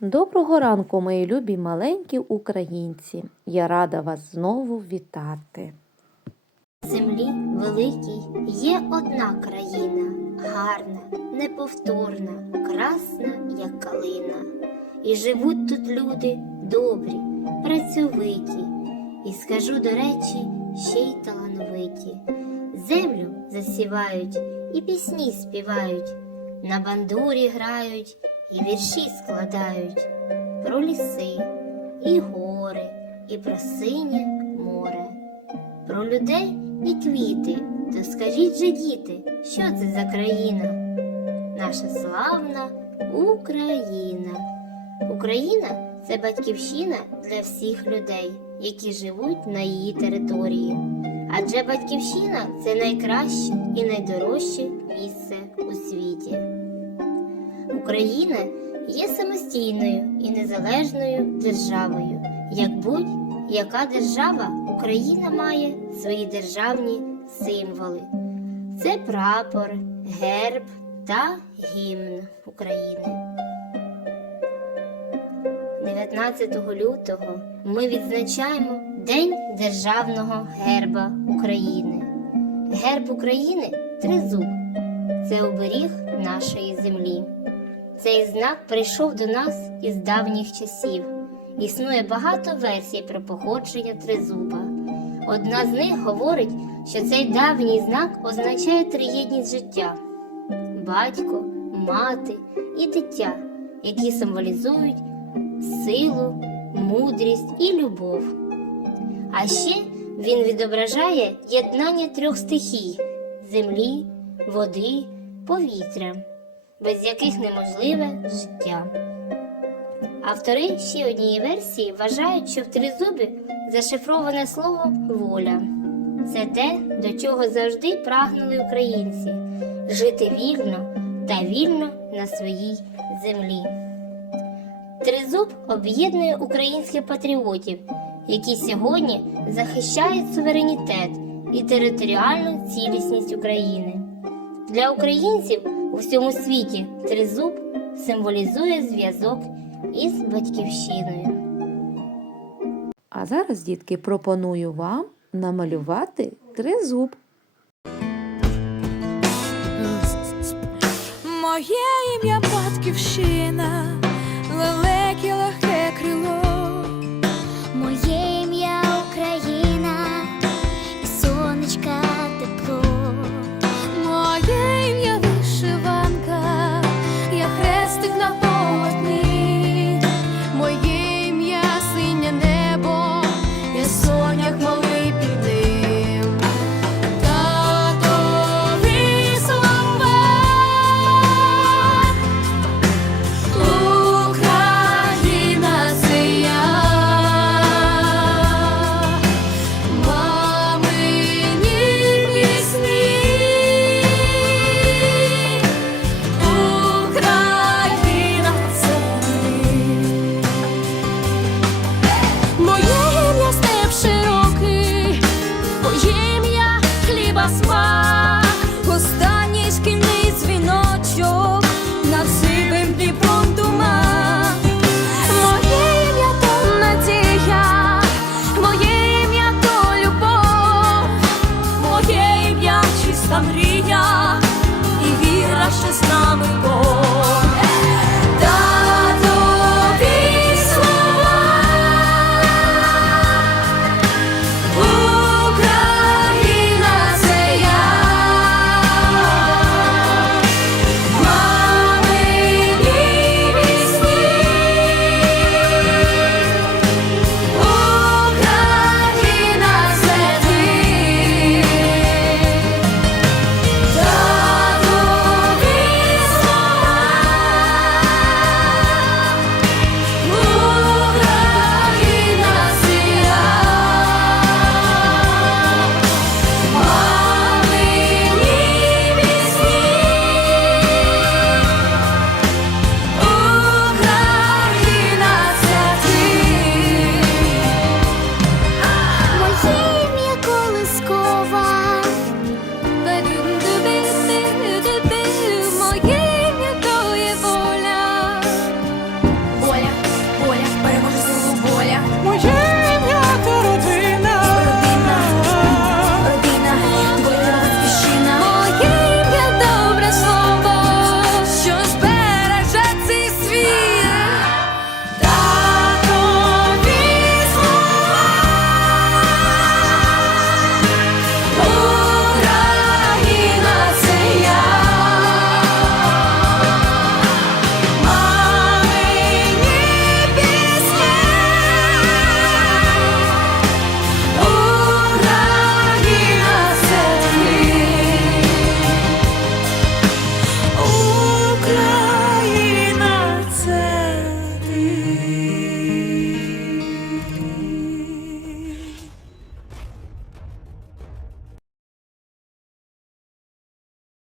Доброго ранку, мої любі маленькі українці. Я рада вас знову вітати. землі великій є одна країна, гарна, неповторна, красна, як калина. І живуть тут люди добрі, працьовиті, і скажу до речі, ще й талановиті. Землю засівають і пісні співають, на бандурі грають і вірші складають про ліси, і гори, і про синє море про людей і квіти, то скажіть же, діти, що це за країна? Наша славна Україна. Україна це батьківщина для всіх людей, які живуть на її території. Адже батьківщина це найкраще і найдорожче місце у світі. Україна є самостійною і незалежною державою. Як будь-яка держава, Україна має свої державні символи. Це прапор, герб та гімн України. 19 лютого ми відзначаємо День Державного герба України. Герб України тризуб. Це оберіг нашої землі. Цей знак прийшов до нас із давніх часів. Існує багато версій про походження тризуба. Одна з них говорить, що цей давній знак означає триєдність життя батько, мати і дитя, які символізують силу, мудрість і любов. А ще він відображає єднання трьох стихій землі, води, повітря, без яких неможливе життя. Автори ще однієї версії вважають, що в тризубі зашифроване слово воля. Це те, до чого завжди прагнули українці жити вільно та вільно на своїй землі. Тризуб об'єднує українських патріотів, які сьогодні захищають суверенітет і територіальну цілісність України. Для українців у всьому світі тризуб символізує зв'язок із батьківщиною. А зараз, дітки, пропоную вам намалювати тризуб. Моє ім'я батьківщина, моє ім'я